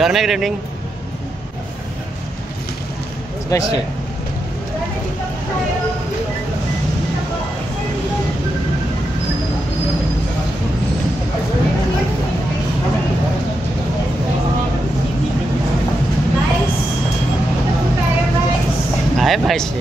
Your make good evening. Best. Ay, best.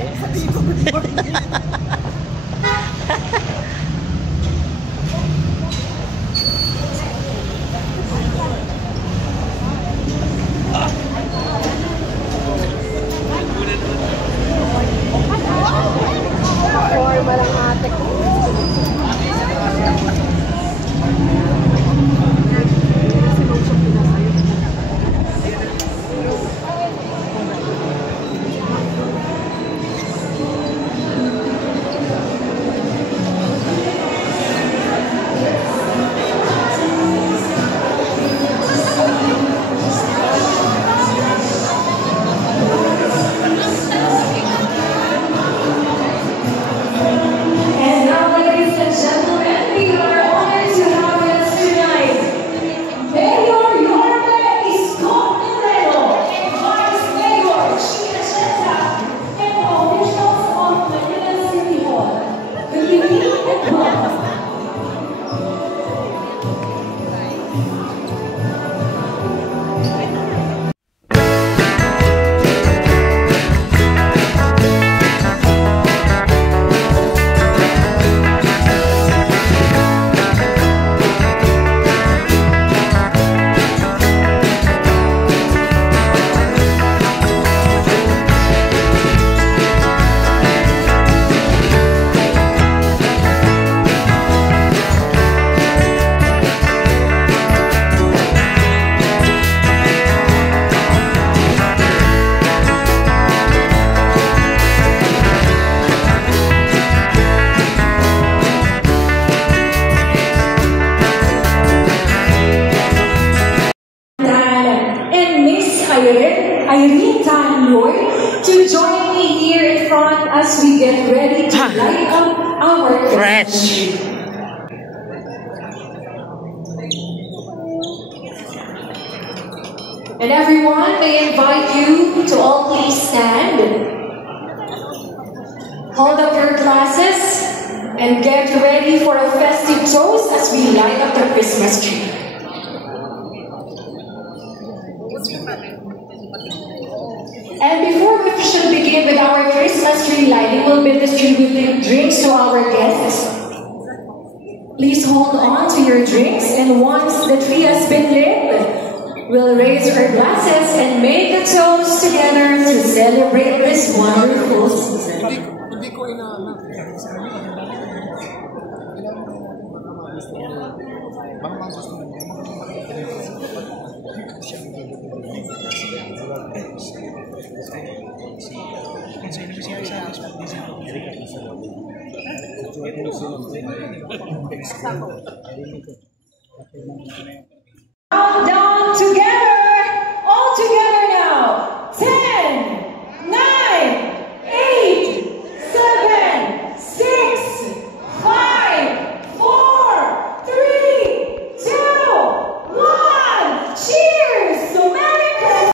Irene Tan Lloyd to join me here in front as we get ready to light up our fresh. And everyone, may invite you to all please stand. Hold up your glasses and get ready for a festive toast as we light up the Christmas tree. And before we should begin with our Christmas tree lighting, we'll be distributing drinks to our guests. Please hold on to your drinks, and once the tree has been lit, we'll raise our glasses and make a toast together to celebrate this wonderful season. Countdown together! All together now! 10, 9, 8, 7, 6, 5, 4, 3, 2, 1! Cheers to Merry Christmas!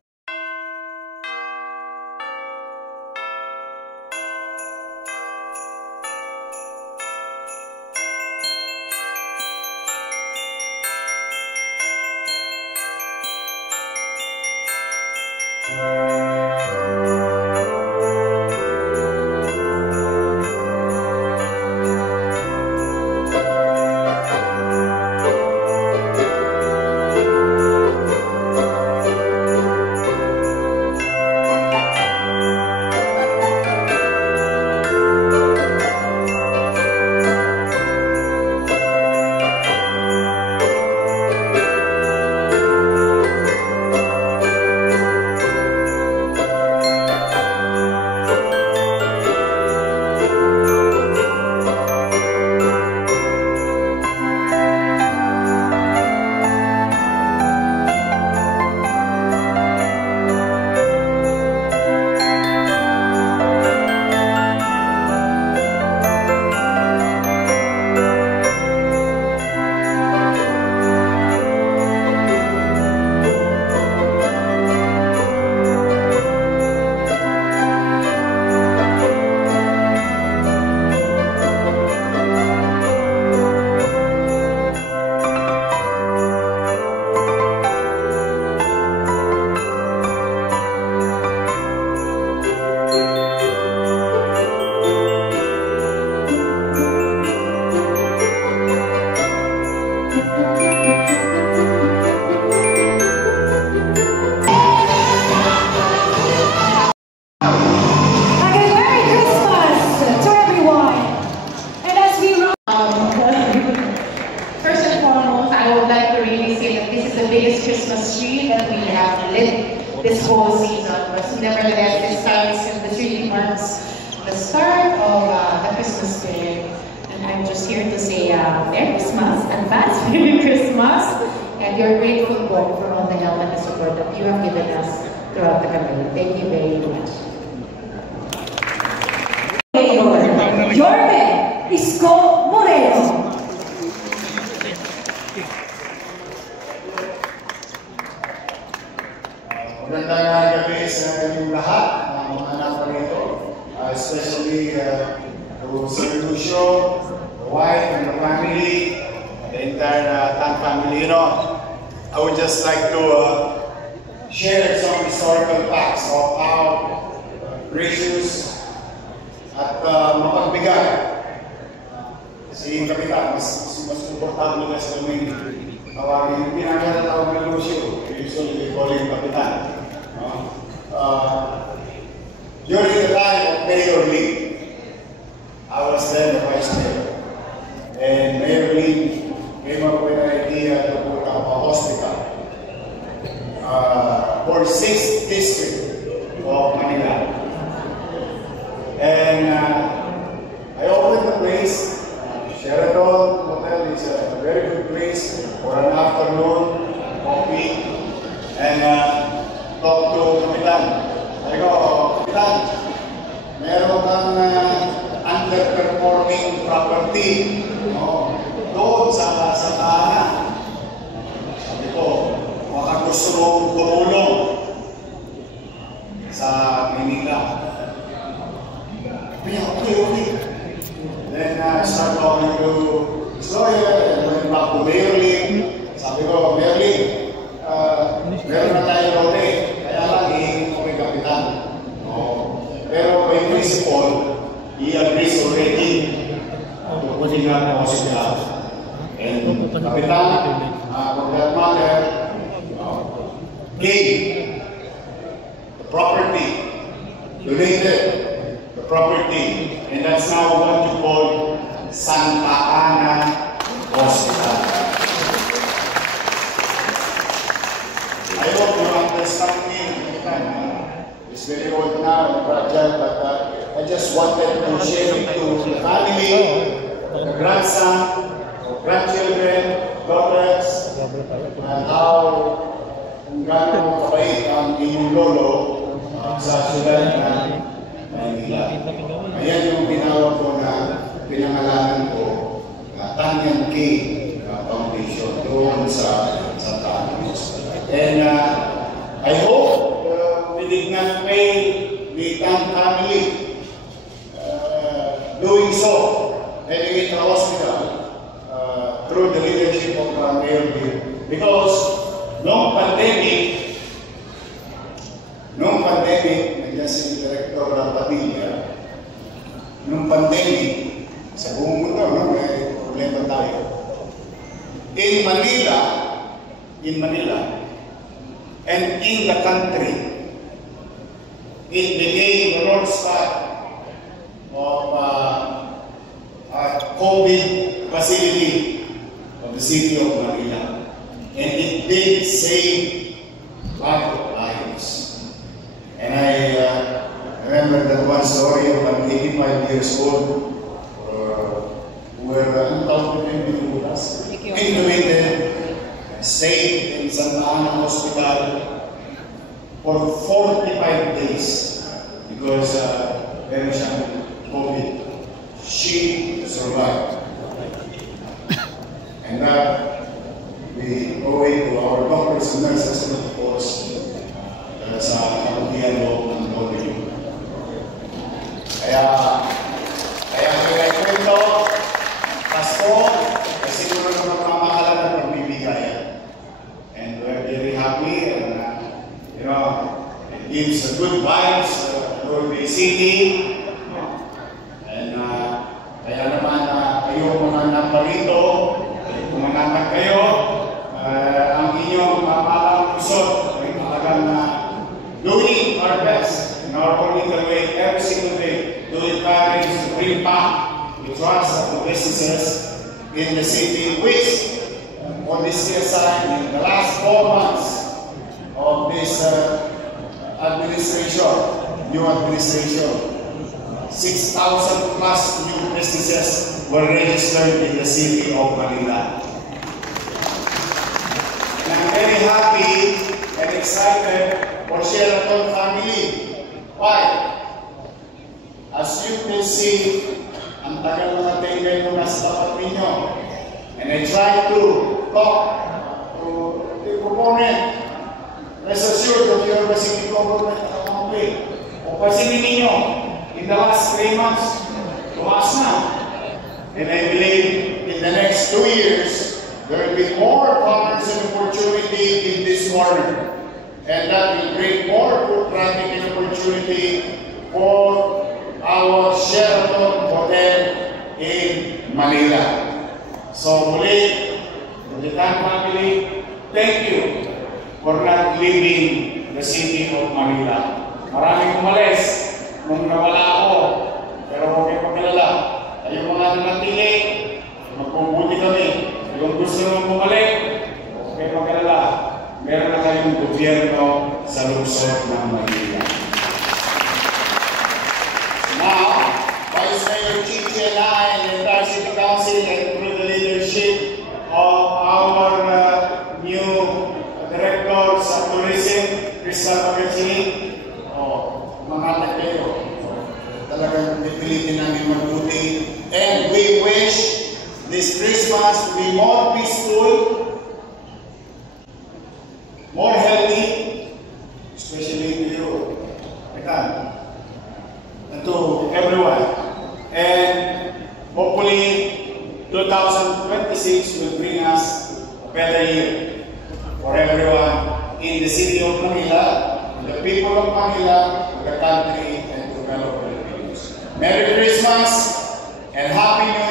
Christmas tree that we have lit this whole season. But nevertheless, this time this really marks the start of the Christmas spirit. And I'm just here to say Merry Christmas, advance Merry Christmas, and you're grateful for all the help and the support that you have given us throughout the campaign. Thank you very much. Yorme Isko Moreno. Magandang gabi sa inyong lahat, mga anak ko rito, especially to Sir Lucio, the wife and the family, the entire Tan family. You know, I would just like to share some historical facts of how gracious at mapagbigay si Kapitan. Mas komportable na sa amin. Tawagin yung pinagkatawag ng Lucio. Usually we call him Kapitan. During the time of Mayor Lee, I was then the Vice Mayor. And Mayor Lee came up with an idea to put up a hospital for 6th District of Manila. And I opened the place. Sheraton Hotel is a very good place for an afternoon coffee and talk to Kapitan. Sabi ko, Kapitan, meron kang underperforming property doon sa tahanan. Sabi ko, baka gusto mong tumulong sa Manila. Okay. Then I started talking to his lawyer and went back to Mayor Lee. Sabi ko, Mayor Lee, meron na tayo lote, kaya lang hihingi ko kay Kapitan. Pero by principle, he agrees already to putting up a hospital. And Kapitan, for that matter, gave the property, donated the property, and that's now what you call Santa Ana Hospital. I hope you understand me. It's very old now and fragile, but I just wanted to share it to the family, the grandson, grandchildren, daughters, and how kung gaano kabait ang inyong lolo sa siyudad ng Manila. Ayan yung pinawag ko na pinangalanan ko na Tanyan K Foundation doon sa Tanyan Hospital. And I hope we did not fail the Tan family doing so, heading into the hospital through the leadership of Mayor Bill. Because noong pandemic, nandiyan si Director Padilla, noong pandemic, sa buong mundo, may problema tayo. In Manila, and in the country, it became the North Star of COVID facility of the city of Manila. And it did save lives. And I remember that one story of an 85 years old who were intubated, stayed in Santa Ana Hospital for 45 days because meron siyang COVID. She survived. And we owe it to our doctors and nurses and of course sa kapatihan loob ng Lord. Kaya kwento, Pasko, kasi siguro na magmamahalan ng pagbibigayan. And we're very happy and it gives good vibes to Norway City. And kaya naman kayo mga anak pa rito, kung mga anak kayo, businesses in the city, which on this year side, in the last 4 months of this new administration, 6,000 plus new businesses were registered in the city of Manila. And I'm very happy and excited for Sheraton family. Why? As you can see, ang tagal mga tingay mo nasa tapat ninyo. And I try to talk to the proponent. Rest assured that you are the city government accountable. O pansinin ninyo, in the last 3 months, tumaas na. And I believe in the next 2 years, there will be more commerce and opportunity in this corner. And that will bring more food traffic and opportunity for our Sheraton Hotel in Manila. So muli, the Tan family, thank you for not leaving the city of Manila. Maraming umalis nung nawala ako, pero huwag kayo magkalala. Kayong mga nanatili, magpubuti kami. Kung gusto nyo bumalik, huwag kayo magkalala. Meron na kayong gobyerno sa lungsod ng Manila. Now, Vice Mayor Chichi and I and the entire City Council, and through the leadership of our new Director sa Tourism, Crystal Pagacini, mga kayo, talagang pipilitin namin magbuti. And we wish this Christmas to be more peaceful, more healthy, especially to you, and to everyone. And hopefully, 2026 will bring us a better year for everyone in the city of Manila, the people of Manila, the country, and to fellow Filipinos. Merry Christmas and Happy New